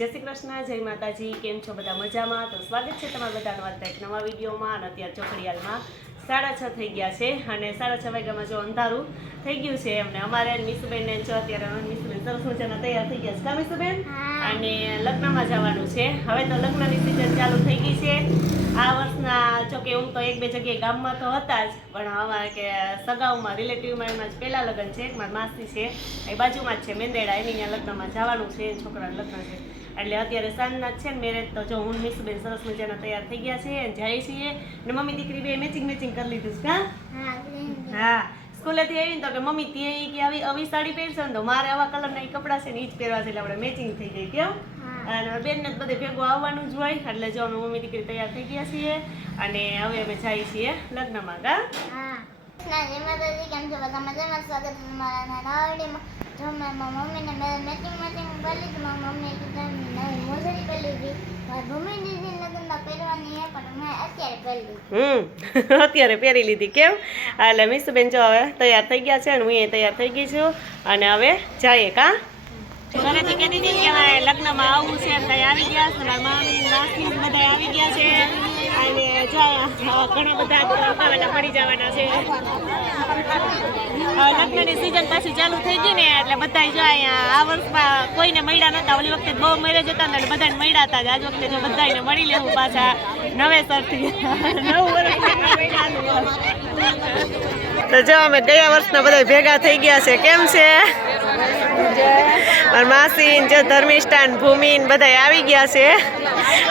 જય શ્રી કૃષ્ણ, જય માતાજી। કેમ છો બધા? મજામાં? તો સ્વાગત છે તમારા બધાનું આજના એક નવા વિડીયોમાં। અને અત્યારે ચોકડીયાલમાં 6:30 થઈ ગયા છે અને 6:30 વાગ્યામાં જો અંધારું થઈ ગયું છે એમને અમારે મીસુબેન ને જો અત્યારે મીસુબેન સરસ મજાના તૈયાર થઈ ગયા છે કા મીસુબેન? અને લગ્નમાં જવાનું છે। હવે તો લગ્નની સિઝન ચાલુ થઈ ગઈ છે આ વર્ષના। જો કે હું તો એક બે જગ્યાએ ગામમાં તો હતા જ, પણ અમારે કે સગાઉમાં રિલેટિવમાં એમાં જ પહેલા લગ્ન છે। મારી માસી છે એ બાજુમાં જ છે મેંદેડા, એની ત્યાં લગ્નમાં જવાનું છે, છોકરાનું લગ્ન છે એટલે અત્યારે સાંજના જ છે ને મેરેજ। તો જો હું મીસુબેન સરસ મજાના તૈયાર થઈ ગયા છે અને જાય છીએ ને મમ્મી દીકરી બે મેચિંગ કરી લીધું છે કા? હા, સ્કૂલેથી આવીને તો કે મમ્મી તે કે આવી સાડી પહેરશો ને તો મારે આવા કલરના કપડાં છે ને એ જ પહેરવા છે એટલે આપણે મેચિંગ થઈ જાય કેમ? અને બેનને જ બધે ભેગું આવવાનું જ હોય એટલે જો અમે મમ્મી દીકરી તૈયાર થઈ ગયા છીએ અને હવે અમે જઈએ છીએ લગ્નમાં કા? કેમ છો બધા મજામાં? સ્વાગત છે તમારા નવા વિડીયોમાં। જો મેં મમ્મીને મેચિંગ કરી લીધું, મારી મમ્મીએ કીધું નવી મોજડી કરી લીધી, મારી મમ્મી દીદી લગ્નમાં પહેરવાની છે પણ મેં અત્યારે પહેરી લીધી। અત્યારે પહેરી લીધી કેમ? એટલે મીસુબેન જો હવે તૈયાર થઈ ગયા છે અને હું એ તૈયાર થઈ ગઈ છું અને હવે જઈએ કા? ઘરેથી કહેતી હતી કે મારે લગ્નમાં આવવું છે એટલે આવી ગયા છે, મારા મામી માસી બધા આવી ગયા છે અને ઘણા બધા ઉતાવળા પડી જવાના છે। લગ્નની સિઝન પાછી ચાલુ થઈ ગઈ ને એટલે બધા જો અહીંયા આ વર્ષમાં કોઈને મળ્યા નતા, ઓલી વખતે બહુ મેરેજ હતા ને બધાને મળ્યા હતા, આજ વખતે જો બધાને મળી લેવું પાછા નવેસરથી નવું વર્ષ। તો જો અમે ગયા વર્ષના બધા ભેગા થઈ ગયા છે કેમ છે? મારા માસી જો ધર્મિષ્ઠા ને ભૂમિ ને બધા આવી ગયા છે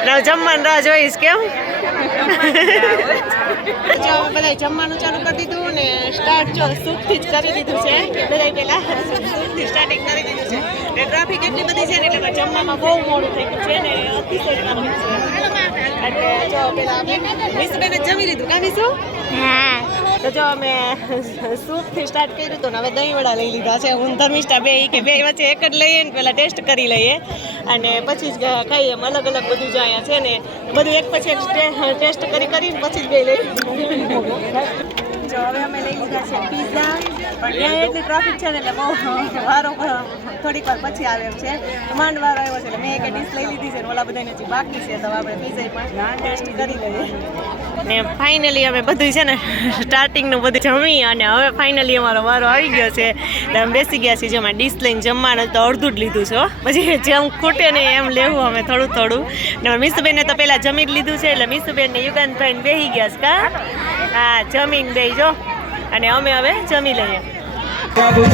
ને જમવાનું રાહ જોઈશ કેમ? જો બધા જમવાનું ચાલુ કરી દીધું ને સ્ટાર્ટ જો સૂપથી જ કરી દીધું છે કે બધા પેલા સૂપથી સ્ટાર્ટિંગ કરી દીધું છે ને ટ્રાફિક એટલી બધી છે ને એટલે જમવામાં બહુ મોડું થઈ ગયું છે ને અતિશય ટ્રાફિક છે એટલે જો પેલા મીસુબેને જમી લીધું કા મીસુ? હા, તો જો અમે સૂપથી સ્ટાર્ટ કર્યું હતું ને હવે દહીં વડા લઈ લીધા છે હું ધર્મિષ્ઠા બે વચ્ચે એક જ લઈએ ને પહેલાં ટેસ્ટ કરી લઈએ અને પછી જ ખાઈએ એમ અલગ અલગ બધું જો અહીંયા છે ને બધું એક પછી એક ટેસ્ટ કરીને પછી જ બે લઈ જો હવે અમે લઈ લીધા છે પીઝા, પણ ત્યાં એટલી ટ્રાફિક છે ને એટલે બહુ વારો થોડીક વાર પછી આવે એમ છે, માંડ વારો આવ્યો છે એટલે મેં એક ડીશ લઈ લીધી છે ને ઓલા બધાને હજી બાકી છે તો આપણે પીઝા પણ ટેસ્ટ કરી લઈએ ને ફાઇનલી અમે બધું છે ને સ્ટાર્ટિંગનું બધું જમી અને હવે ફાઇનલી અમારો વારો આવી ગયો છે એટલે અમે બેસી ગયા છીએ જેમાં ડીશ લઈને જમવાનું તો અડધું જ લીધું છે પછી જેમ ખૂટે ને એમ લેવું અમે થોડું થોડું ને મીસુબેનને તો પહેલાં જમી જ લીધું છે એટલે મીસુબેનને યુગાનભાઈને બેસી ગયા છે કા? હા, જમીને બેસજો અને અમે હવે જમી લઈએ। આપણે